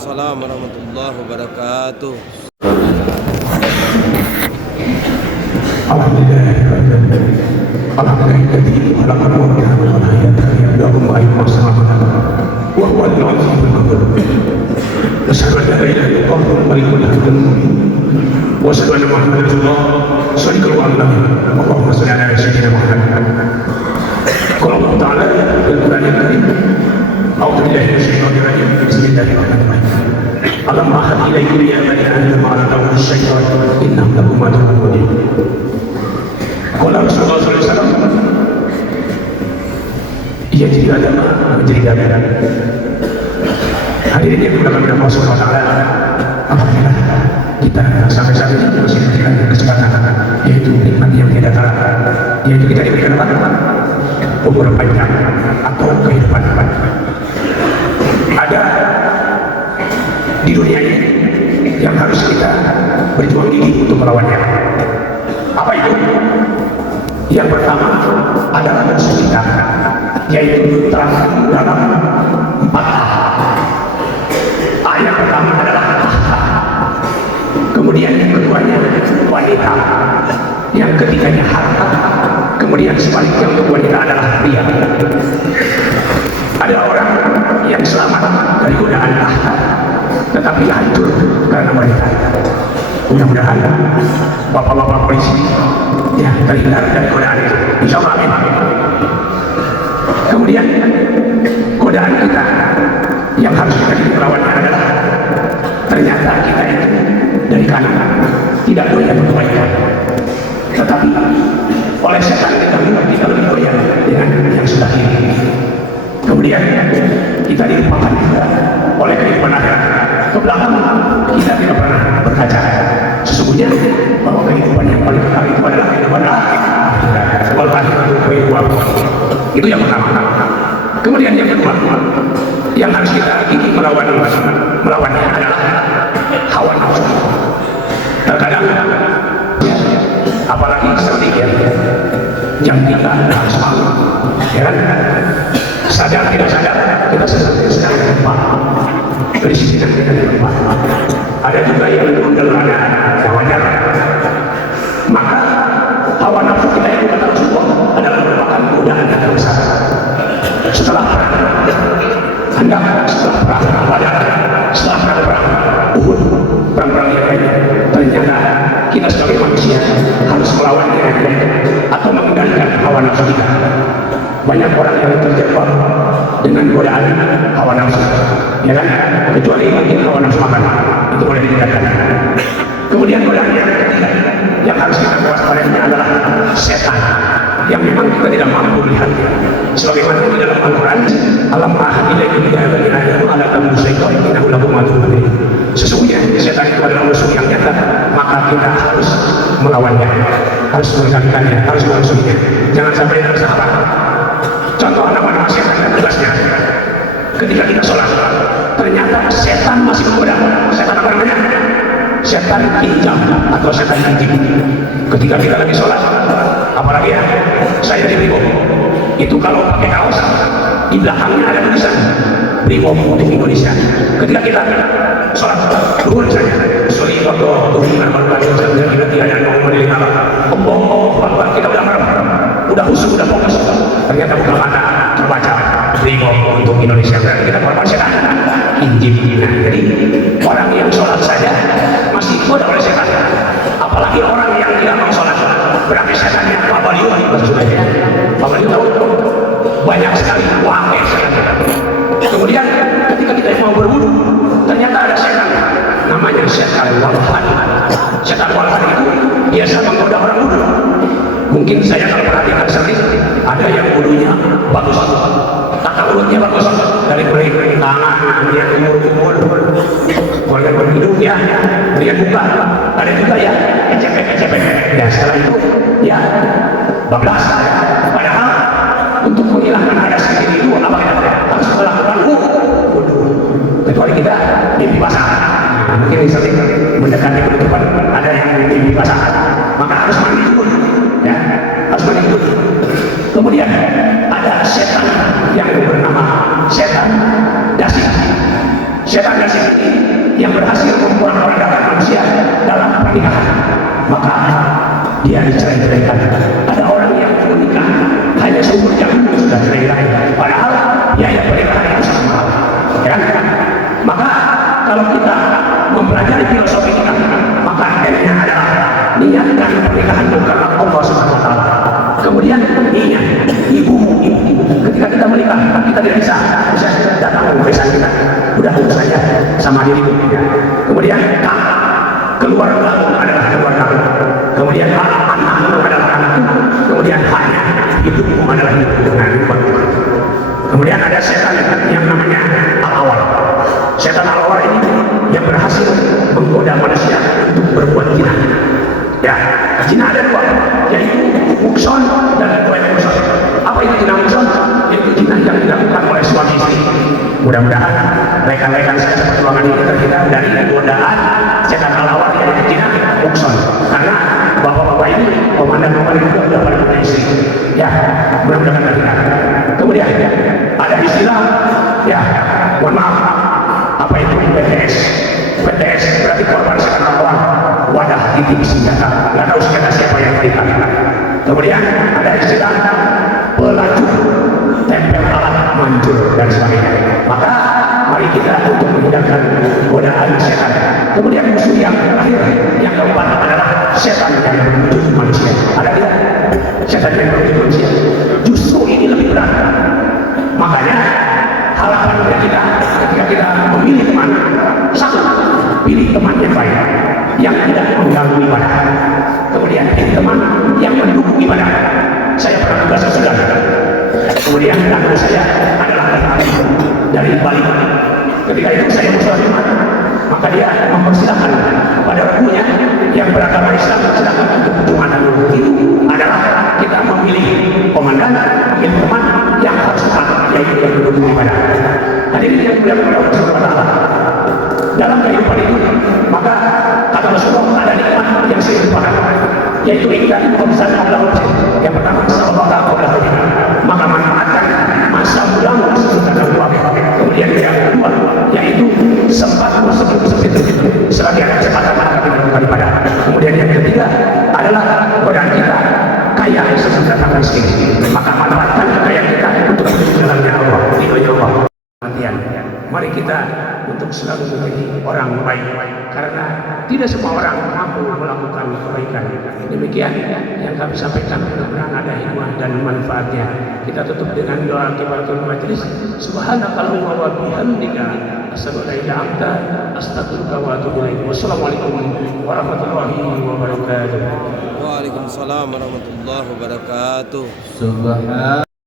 Waalaikumsalam warahmatullahi wabarakatuh. Alam ahad ilaikum ya bani Adam ala tawud syaitan innahum lakum aduwwun mubin. Qala Rasulullah sallallahu alaihi wasallam, ia jadi agama menjadi agama. Hadirin yang dimuliakan Allah Subhanahu wa taala, alhamdulillah kita sampai saat ini masih diberikan kesempatan, yaitu nikmat yang tidak kalah, yaitu kita diberikan apa? Umur panjang atau kehidupan. Ada di dunia ini yang harus kita berjuang gigih untuk melawannya. Apa itu? Yang pertama adalah musuh kita, yaitu terangkan dalam 4 A. A yang pertama adalah tahta, kemudian yang keduanya wanita, yang ketiganya harta, kemudian sebaliknya untuk wanita adalah pria. Ada orang yang selamat dari godaan tahta, tetapi hancur karena wanita. Mudah-mudahan bapak-bapak polisi ya terhindar dari godaan itu. Insya Allah, amin. Kemudian godaan kita yang harus kita melawannya adalah ternyata kita itu dari kanan tidak doyan kebaikan, tetapi oleh setan kita lebih doyan dengan yang sudah kiri. Kemudian kita dilupakan juga oleh kehidupan akhirat. Ke belakang kita tidak pernah berkaca sesungguhnya bahwa kehidupan yang paling kekal itu adalah kehidupan akhirat. Itu yang pertama. Kemudian yang kedua yang harus kita gigih melawannya adalah hawa nafsu. Terkadang apalagi sedikit yang kita harus malu, ya kan? Sadar tidak sadar kita sedang lupa kedisiplinan kita lupa. Ada juga yang mendelana wajar, maka hawa nafsu kita yang kita tahu semua adalah merupakan godaan yang besar. Setelah perang hendak, setelah perang Badar, setelah perang Uhud, perang-perang yang lain, ternyata kita sebagai manusia harus melawannya atau mengendalikan hawa nafsu kita. Banyak orang yang terjebak dengan godaan hawa nafsu, ya kan? Kecuali mungkin hawa nafsu makan, itu boleh ditinggalkan. Kemudian godaan yang ketiga yang harus kita waspadainya adalah setan, yang memang kita tidak mampu melihatnya. Sebagaimana di dalam Al-Quran, alam ahad ilaikum ya bani Adam ala tawud syaitan innahu lakum aduwwun mubin. Sesungguhnya setan itu adalah musuh yang nyata, maka kita harus melawannya, harus menegakkannya, harus mengusungnya. Jangan sampai ada kesalahan. Contoh anak-anak setan dan tugasnya. Ketika kita sholat, ternyata setan masih menggoda. Setan apa namanya? Setan kinjam atau setan kinjim. Ketika kita lagi sholat, apalagi ya, saya di Brimob, itu kalau pakai kaos, di belakangnya ada tulisan Brimob untuk Indonesia. Ketika kita sholat dulu saja, sorry kalau hubungan berlaku saja kita tidak ada mau melihat Allah, kita udah merem, udah khusyuk, udah fokus. Ternyata bukan mata terbaca Brimob untuk Indonesia. Berarti kita korban setan injim. Jadi orang yang sholat saja masih goda oleh setan, apalagi orang yang tidak mau sholat. Berarti setannya Pak Baliu bersudah. Pak Baliu tahu banyak sekali wakil setan. Kemudian ketika kita mau berwudu, ternyata ada setan namanya setan walhan. Setan walhan itu biasa menggoda orang wudu. Mungkin saya kalau perhatikan sendiri, ada yang wudunya bagus, tata urutnya bagus, dari mulai tangan, kemudian kumur, kemudian berhidung ya, kemudian buka, ada juga ya kecepek, ya setelah itu ya bablas. Padahal untuk menghilangkan hadas seperti itu apa kita harus melakukan wudu, kecuali kita mimpi basah. Mungkin sering mendekati penutupan, ada yang mimpi basah, maka harus mandi dulu. Ya, harus mengikut. Kemudian ada setan yang bernama setan dasi. Setan dasi ini pernikahan, maka dia dicerai-ceraikan. Ada orang yang menikah hanya seumur jagung sudah cerai-cerai, padahal biaya pernikahan itu sangat mahal, ya kan? Maka kalau kita mempelajari filosofi kita, maka akhirnya adalah niatkan pernikahan karena Allah Subhanahu wa taala. Kemudian ingat ibu, ketika kita menikah kita tidak bisa datang ke besan kita, udah urus saja sama dirimu, ya. Kemudian keluarga adalah keluarga, kemudian anak-anakmu adalah anakku, kemudian haknya hidupmu adalah hidup dengan keluarga. Kemudian ada setan yang namanya al-awal. Setan al-awal ini yang berhasil menggoda manusia untuk berbuat zina. Ya, zina ada dua, yaitu mukson dan ghairu mukson. Apa itu zina mukson? Yaitu zina yang dilakukan oleh suami istri. Mudah-mudahan rekan-rekan saya seperjuangan ini terhindar dari godaan setan al-awal yaitu zina mukson. Karena bapak-bapak ini, komandan-komandan itu sudah pada punya istri. Ya, mudah-mudahan terhindar. Kemudian ada istilah, ya, mohon maaf, apa itu PTS? PTS berarti korban setan al-awal. Wadah titik senjata, nggak tahu senjata siapa yang berikan. Kemudian ada istilah pelacur, tempel alat, mancur dan sebagainya. Maka mari kita untuk menghindarkan godaan setan. Kemudian musuh yang terakhir yang keempat adalah setan yang menuju manusia. Ada tidak? Setan yang menuju manusia. Justru ini lebih berat. Makanya harapan kita ketika kita memilih teman, satu, pilih teman yang baik, yang tidak mengganggu ibadah. Kemudian pilih teman yang mendukung ibadah. Saya pernah tugas Sudan. Kemudian guru saya adalah dari Bali. Ketika itu saya muslimat, maka dia mempersilahkan pada regunya yang beragama Islam, sedangkan untuk komandan itu adalah kita memilih komandan, memilih teman yang harus taat, yaitu yang mendukung ibadah. Hadirin yang mulia kepada Allah Subhanahu wa taala, dalam kehidupan ini maka kata Rasulullah ada nikmat yang saya lupakan, yaitu ikan pembesaran Allah. Yang pertama sallallahu alaihi wasallam, maka manfaatkan masa mudamu sesudah dakwah. Kemudian yang kedua yaitu sempat bersebut sebagai kesempatan kita melakukan ibadah. Kemudian yang ketiga adalah godaan kita kaya sesudah datang miskin, maka manfaatkan kekayaan kita untuk menuju jalannya Allah, ridhonya Allah. Mari kita untuk selalu menjadi orang baik, karena tidak semua orang mampu melakukan kebaikan. Demikian yang kami sampaikan, mudah-mudahan ada hikmah dan manfaatnya. Kita tutup dengan doa kifaratul majlis. Subhanakallahumma wa bihamdika asyhadu an la ilaha illa anta astaghfiruka wa atubu ilaik. Wassalamualaikum warahmatullahi wabarakatuh. Waalaikumsalam warahmatullahi wabarakatuh.